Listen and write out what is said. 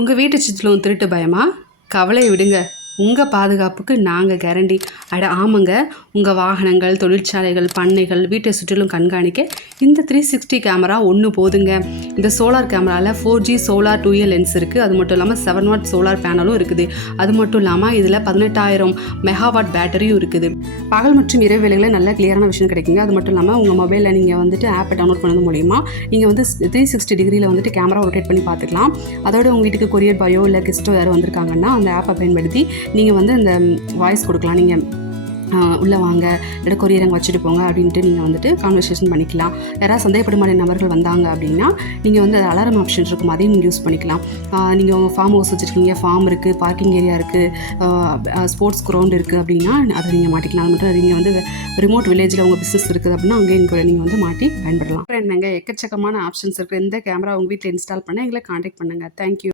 உங்கள் வீட்டு சுற்றிலும் திருட்டு பயமா? கவலையை விடுங்க, உங்கள் பாதுகாப்புக்கு நாங்கள் கேரண்டி. அட ஆமாங்க, உங்கள் வாகனங்கள், தொழிற்சாலைகள், பண்ணைகள், வீட்டை சுற்றிலும் கண்காணிக்க இந்த 360 கேமரா ஒன்று போதுங்க. இந்த சோலார் கேமராவில் 4G சோலார் 2A லென்ஸ் இருக்குது. அது மட்டும் இல்லாமல் 7 வாட் சோலார் பேனலும் இருக்குது. அது மட்டும் இல்லாமல் இதில் 18,000 மெகாவாட் பேட்டரியும் இருக்குது. பகல் மற்றும் இரவு வேளைகளில் நல்ல கிளியரான விஷயம் கிடைக்குங்க. அது மட்டும் இல்லாமல் உங்கள் மொபைலில் நீங்கள் வந்துட்டு ஆப்பை டவுன்லோட் பண்ணது மூலிமா நீங்கள் வந்து 360 டிகிரியில் வந்துட்டு கேமரா ரொட்டேட் பண்ணி பார்த்துக்கலாம். அதோட உங்கள் வீட்டுக்கு கொரியர் பாயோ இல்லை கெஸ்ட்டோ யாரும் வந்திருக்காங்கன்னா அந்த ஆப்பை பயன்படுத்தி நீங்கள் வந்து அந்த வாய்ஸ் கொடுக்கலாம். நீங்கள் உள்ளே வாங்க, இல்லை கொரியர் அங்கே வச்சுட்டு போங்க அப்படின்ட்டு நீங்கள் வந்துட்டு கான்வர்சேஷன் பண்ணிக்கலாம். யாராவது சந்தேகப்படுமான நபர்கள் வந்தாங்க அப்படின்னா நீங்கள் வந்து அலாரம் ஆப்ஷன் இருக்கும், அதையும் நீங்கள் யூஸ் பண்ணிக்கலாம். நீங்கள் உங்கள் ஃபார்ம் ஹவுஸ் வச்சுருக்கீங்க, ஃபார்ம் இருக்குது, பார்க்கிங் ஏரியா இருக்குது, ஸ்போர்ட்ஸ் கிரவுண்ட் இருக்குது அப்படின்னா அதை நீங்கள் மாட்டிக்கலாம். அது மட்டும் நீங்கள் வந்து ரிமோட் வில்லேஜில் உங்கள் பிஸ்னஸ் இருக்குது அப்படின்னா அங்கேயும் நீங்கள் வந்து மாட்டி பயன்படலாம். அப்புறம் என்னங்க, எக்கச்சக்கமான ஆப்ஷன்ஸ் இருக்குது. எந்த கேமரா உங்கள் வீட்டில் இன்ஸ்டால் பண்ண எங்களை காண்டாக்ட் பண்ணுங்கள். தேங்க்யூ.